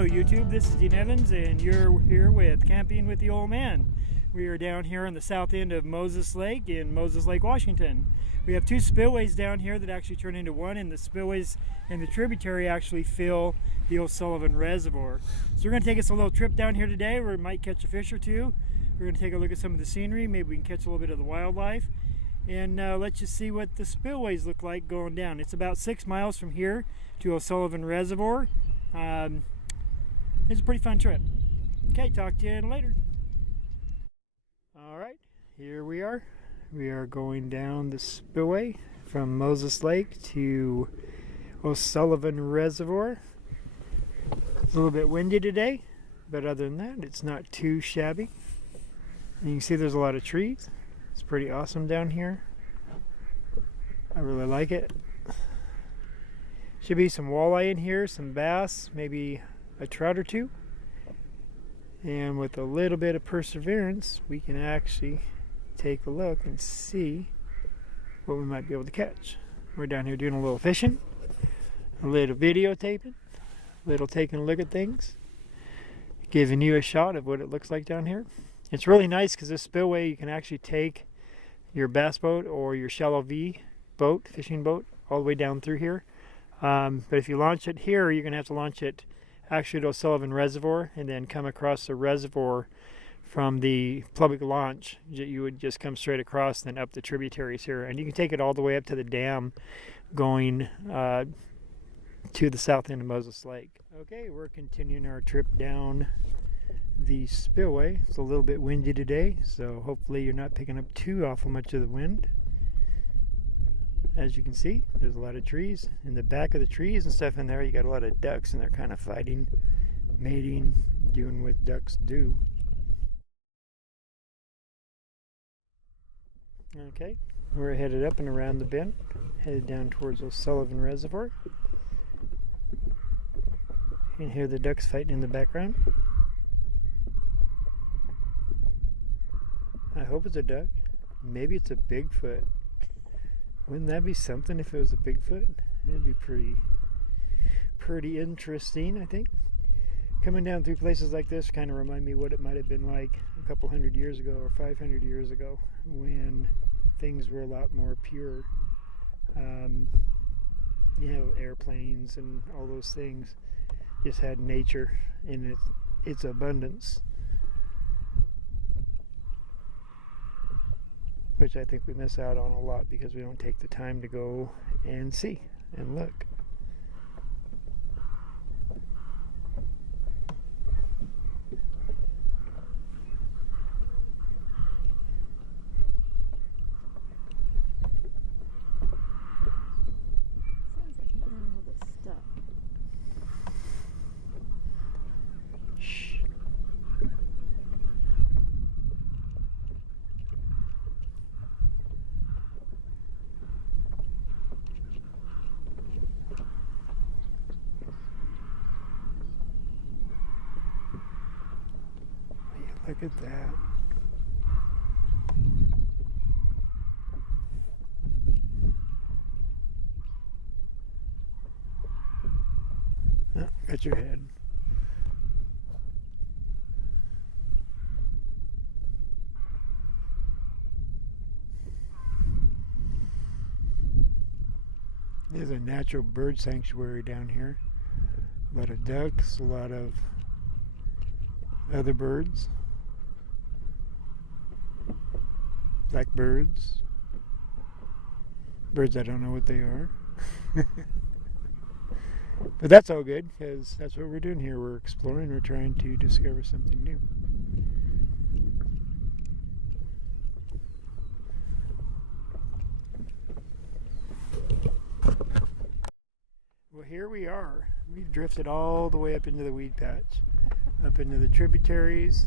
Hello YouTube, this is Dean Evans and you're here with Camping with the Old Man. We are down here on the south end of Moses Lake in Moses Lake, Washington. We have two spillways down here that actually turn into one, and the spillways and the tributary actually fill the O'Sullivan Reservoir. So we're going to take us a little trip down here today where we might catch a fish or two. We're going to take a look at some of the scenery, maybe we can catch a little bit of the wildlife, and let you see what the spillways look like going down. It's about 6 miles from here to O'Sullivan Reservoir. It's a pretty fun trip. Okay, talk to you later. Alright, here we are. We are going down the spillway from Moses Lake to O'Sullivan Reservoir. It's a little bit windy today, but other than that, it's not too shabby. And you can see there's a lot of trees. It's pretty awesome down here. I really like it. Should be some walleye in here, some bass, maybe a trout or two. And with a little bit of perseverance, we can actually take a look and see what we might be able to catch. We're down here doing a little fishing, a little videotaping, a little taking a look at things, giving you a shot of what it looks like down here. It's really nice because this spillway, you can actually take your bass boat or your shallow V boat, fishing boat, all the way down through here. But if you launch it here, you're going to have to launch it actually to O'Sullivan Reservoir and then come across the reservoir from the public launch. You would just come straight across, then up the tributaries here. And you can take it all the way up to the dam going to the south end of Moses Lake. Okay, we're continuing our trip down the spillway. It's a little bit windy today, so hopefully you're not picking up too awful much of the wind. As you can see, there's a lot of trees. In the back of the trees and stuff in there, you got a lot of ducks, and they're kind of fighting, mating, doing what ducks do. Okay, we're headed up and around the bend, headed down towards O'Sullivan Reservoir. You can hear the ducks fighting in the background. I hope it's a duck. Maybe it's a Bigfoot. Wouldn't that be something if it was a Bigfoot? It'd be pretty interesting, I think. Coming down through places like this kind of remind me what it might have been like a couple hundred years ago or 500 years ago when things were a lot more pure. Airplanes and all those things just had nature in its abundance, which I think we miss out on a lot because we don't take the time to go and see and look. Sounds like you're doing all this stuff. Shh. Look at that. Oh, got your head. There's a natural bird sanctuary down here. A lot of ducks, a lot of other birds. Blackbirds. Birds I don't know what they are. But that's all good, because that's what we're doing here. We're exploring, we're trying to discover something new. Well, here we are. We've drifted all the way up into the weed patch, up into the tributaries.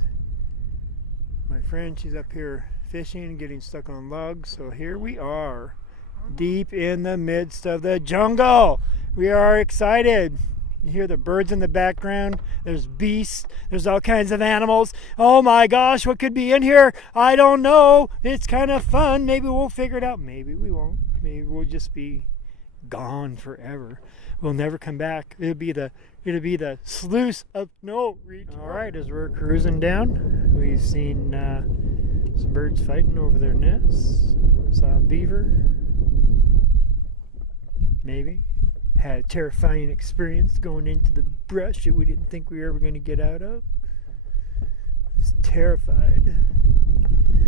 My friend, she's up here fishing, getting stuck on logs. So here we are, deep in the midst of the jungle. We are excited. You hear the birds in the background. There's beasts. There's all kinds of animals. Oh my gosh, what could be in here? I don't know. It's kind of fun. Maybe we'll figure it out. Maybe we won't. Maybe we'll just be gone forever. We'll never come back. It'll be the It'll be the sluice of no return. All right, as we're cruising down, we've seen some birds fighting over their nests. Saw a beaver. Maybe. Had a terrifying experience going into the brush that we didn't think we were ever going to get out of. I was terrified.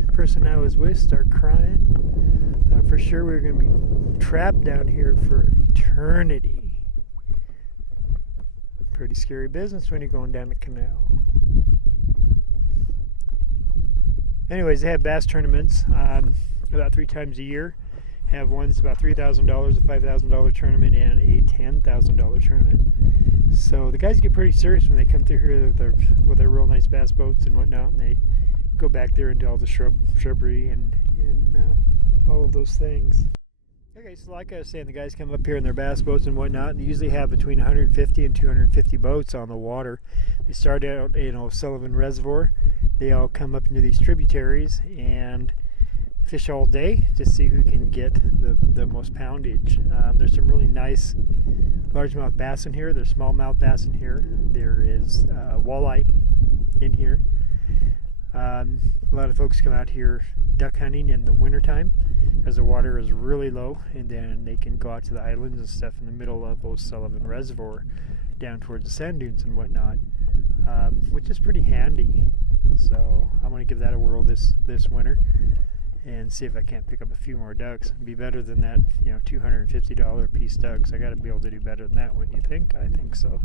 The person I was with started crying. Thought for sure we were going to be trapped down here for eternity. Pretty scary business when you're going down the canal. Anyways, they have bass tournaments about 3 times a year. Have one that's about $3,000, a $5,000 tournament, and a $10,000 tournament. So the guys get pretty serious when they come through here with their real nice bass boats and whatnot, and they go back there into all the shrubbery and all of those things. Okay, so like I was saying, the guys come up here in their bass boats and whatnot, and they usually have between 150 and 250 boats on the water. They start out in Sullivan Reservoir. They all come up into these tributaries and fish all day to see who can get the most poundage. There's some really nice largemouth bass in here. There's smallmouth bass in here. There is walleye in here. A lot of folks come out here duck hunting in the wintertime as the water is really low, and then they can go out to the islands and stuff in the middle of O'Sullivan Reservoir down towards the sand dunes and whatnot, which is pretty handy. So I'm going to give that a whirl this winter and see if I can't pick up a few more ducks. It'd be better than that, $250 piece ducks. I got to be able to do better than that, wouldn't you think? I think so.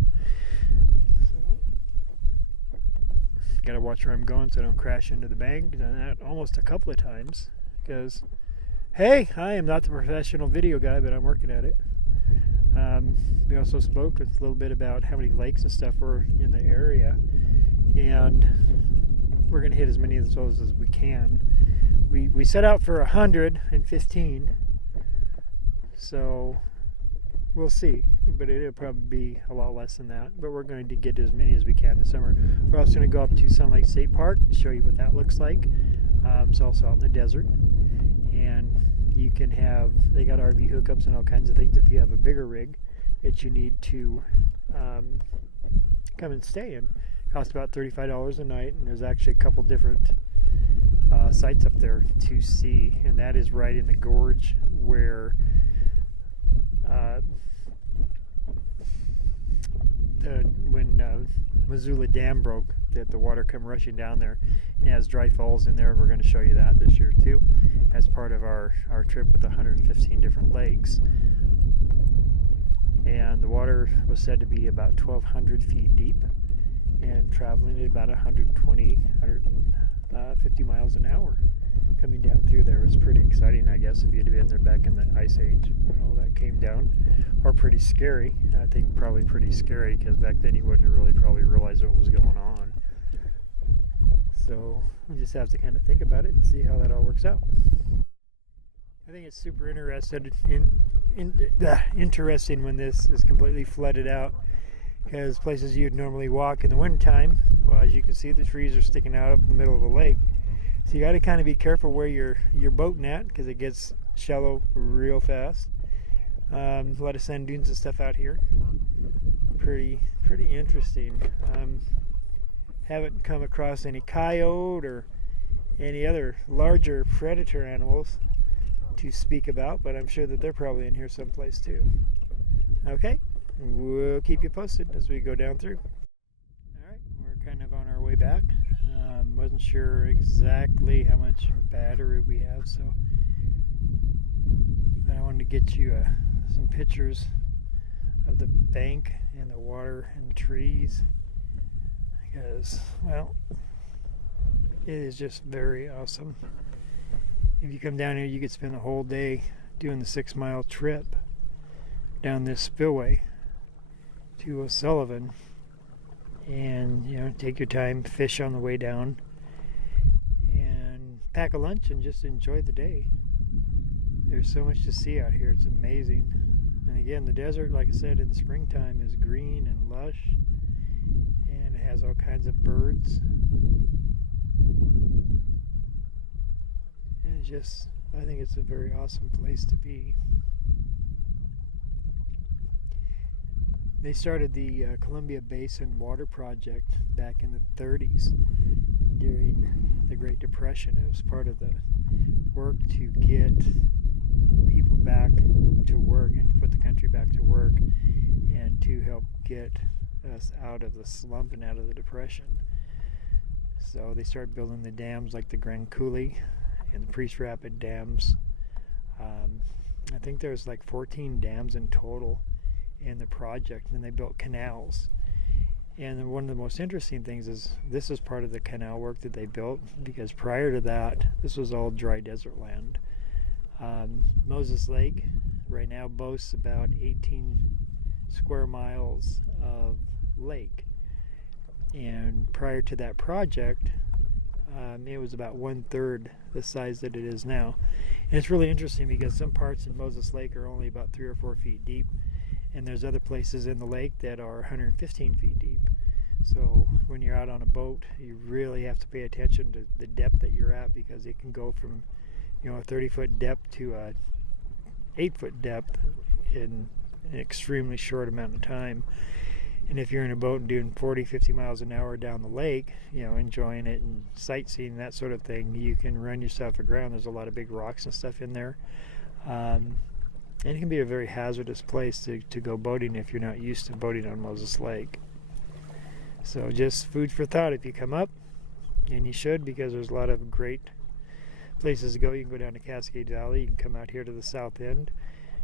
Got to watch where I'm going so I don't crash into the bank. Done that almost a couple of times because, hey, I am not the professional video guy, but I'm working at it. We also spoke a little bit about how many lakes and stuff were in the area, and we're going to hit as many of those as we can. We set out for 115, so we'll see, but it'll probably be a lot less than that, but we're going to get as many as we can this summer. We're also going to go up to Sun Lake State Park and show you what that looks like. It's also out in the desert, and you can they got RV hookups and all kinds of things if you have a bigger rig that you need to come and stay in. Costs about $35 a night, and there's actually a couple different sites up there to see, and that is right in the gorge where when Missoula Dam broke, that the water come rushing down there. It has dry falls in there, and we're going to show you that this year too as part of our trip with 115 different lakes. And the water was said to be about 1,200 feet deep and traveling at about 120, 150 miles an hour coming down through there. It was pretty exciting, I guess, if you had been there back in the Ice Age when all that came down. Or pretty scary. I think probably pretty scary because back then you wouldn't have really probably realized what was going on. So we just have to kind of think about it and see how that all works out. I think it's super interesting when this is completely flooded out, because places you'd normally walk in the wintertime, well, as you can see, the trees are sticking out up in the middle of the lake. So you got to kind of be careful where you're boating at, because it gets shallow real fast. A lot of sand dunes and stuff out here. Pretty interesting. Haven't come across any coyote or any other larger predator animals to speak about, but I'm sure that they're probably in here someplace too. Okay, we'll keep you posted as we go down through. Alright, we're kind of on our way back. Wasn't sure exactly how much battery we have, so I wanted to get you some pictures of the bank and the water and the trees, because, well, it is just very awesome. If you come down here, you could spend the whole day doing the 6-mile trip down this spillway to O'Sullivan, and take your time, fish on the way down, and pack a lunch and just enjoy the day. There's so much to see out here. It's amazing. And again, the desert, like I said, in the springtime is green and lush, and it has all kinds of birds. And I think it's a very awesome place to be. They started the Columbia Basin Water Project back in the 30s during the Great Depression. It was part of the work to get people back to work and to put the country back to work and to help get us out of the slump and out of the Depression. So they started building the dams like the Grand Coulee and the Priest Rapid dams. I think there's like 14 dams in total in the project, and they built canals. And one of the most interesting things is this is part of the canal work that they built, because prior to that, this was all dry desert land. Moses Lake right now boasts about 18 square miles of lake. And prior to that project, it was about 1/3 the size that it is now. And it's really interesting because some parts in Moses Lake are only about 3 or 4 feet deep, and there's other places in the lake that are 115 feet deep. So when you're out on a boat, you really have to pay attention to the depth that you're at, because it can go from, a 30-foot depth to a 8-foot depth in an extremely short amount of time. And if you're in a boat and doing 40, 50 miles an hour down the lake, enjoying it and sightseeing, that sort of thing, you can run yourself aground. There's a lot of big rocks and stuff in there. And it can be a very hazardous place to go boating if you're not used to boating on Moses Lake. So just food for thought if you come up, and you should, because there's a lot of great places to go. You can go down to Cascade Valley. You can come out here to the south end.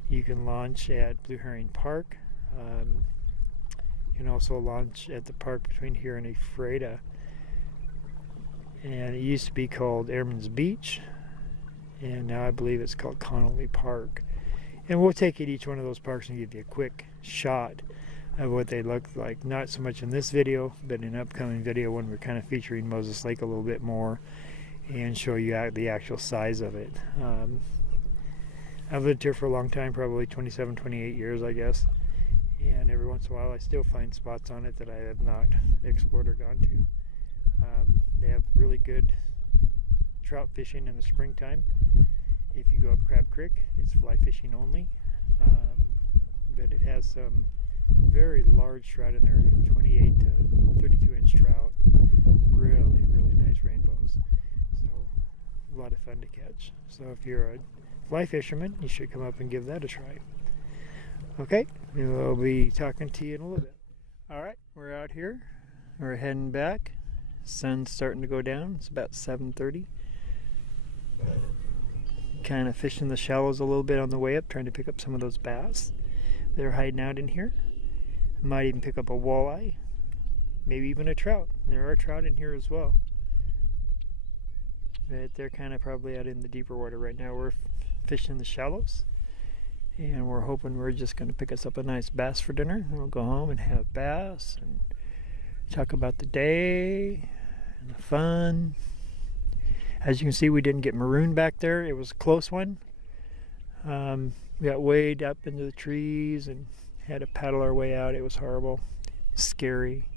You can launch at Blue Herring Park. You can also launch at the park between here and Ephrata. And it used to be called Airman's Beach, and now I believe it's called Connolly Park. And we'll take you to each one of those parks and give you a quick shot of what they look like. Not so much in this video, but in an upcoming video when we're kind of featuring Moses Lake a little bit more and show you the actual size of it. I've lived here for a long time, probably 27, 28 years, I guess. And every once in a while I still find spots on it that I have not explored or gone to. They have really good trout fishing in the springtime. If you go up Crab Creek, it's fly fishing only. But it has some very large trout in there, 28 to 32 inch trout. Really, really nice rainbows. So a lot of fun to catch. So if you're a fly fisherman, you should come up and give that a try. Okay, we'll be talking to you in a little bit. All right, we're out here. We're heading back. Sun's starting to go down. It's about 7:30. Kind of fishing the shallows a little bit on the way up, trying to pick up some of those bass. They're hiding out in here. Might even pick up a walleye, maybe even a trout. There are trout in here as well. But they're kind of probably out in the deeper water right now. We're fishing the shallows. And we're hoping we're just going to pick us up a nice bass for dinner. And we'll go home and have bass and talk about the day and the fun. As you can see, we didn't get marooned back there. It was a close one. We got way up into the trees and had to paddle our way out. It was horrible. Scary.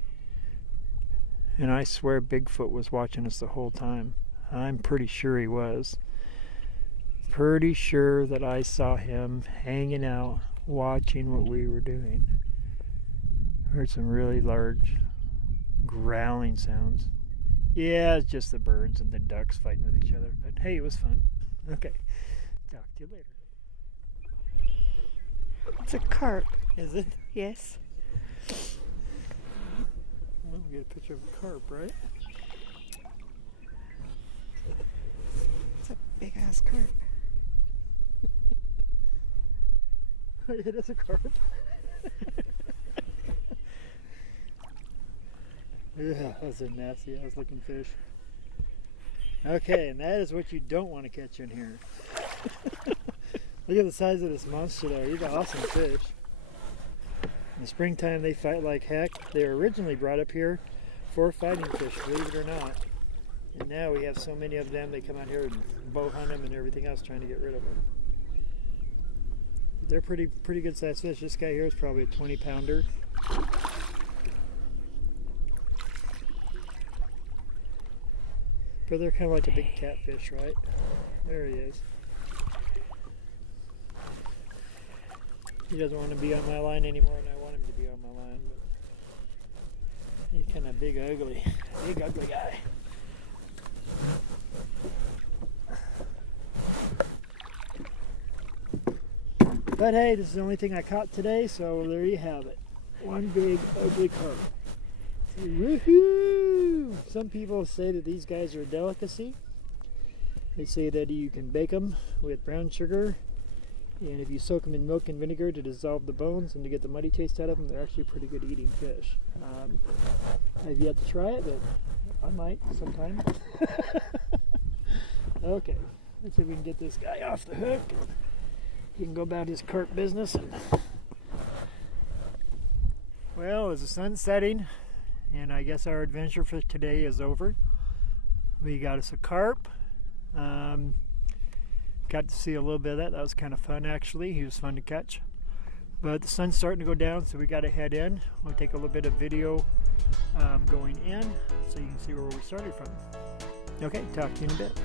And I swear Bigfoot was watching us the whole time. I'm pretty sure he was. Pretty sure that I saw him hanging out, watching what we were doing. Heard some really large growling sounds. Yeah, it's just the birds and the ducks fighting with each other. But hey, it was fun. Okay, talk to you later. It's a carp. Is it? Yes. Well, we get a picture of a carp, right? It's a big ass carp. It is a carp. Yeah, that's a nasty ass looking fish. Okay, and that is what you don't want to catch in here. Look at the size of this monster there. He's an awesome fish. In the springtime they fight like heck. They were originally brought up here for fighting fish, believe it or not. And now we have so many of them, they come out here and bow hunt them and everything else trying to get rid of them. They're pretty good sized fish. This guy here is probably a 20-pounder. But they're kind of like a big catfish, right? There he is. He doesn't want to be on my line anymore, and I want him to be on my line, but he's kind of big ugly guy. But hey, this is the only thing I caught today, so there you have it. One big ugly carp. Woohoo! Some people say that these guys are a delicacy. They say that you can bake them with brown sugar, and if you soak them in milk and vinegar to dissolve the bones and to get the muddy taste out of them, they're actually pretty good eating fish. I've yet to try it, but I might sometime. Okay, let's see if we can get this guy off the hook. He can go about his carp business. Well, as the sun's setting, and I guess our adventure for today is over. We got us a carp. Got to see a little bit of that. That was kind of fun, actually. He was fun to catch. But the sun's starting to go down, so we got to head in. We'll take a little bit of video going in so you can see where we started from. Okay, talk to you in a bit.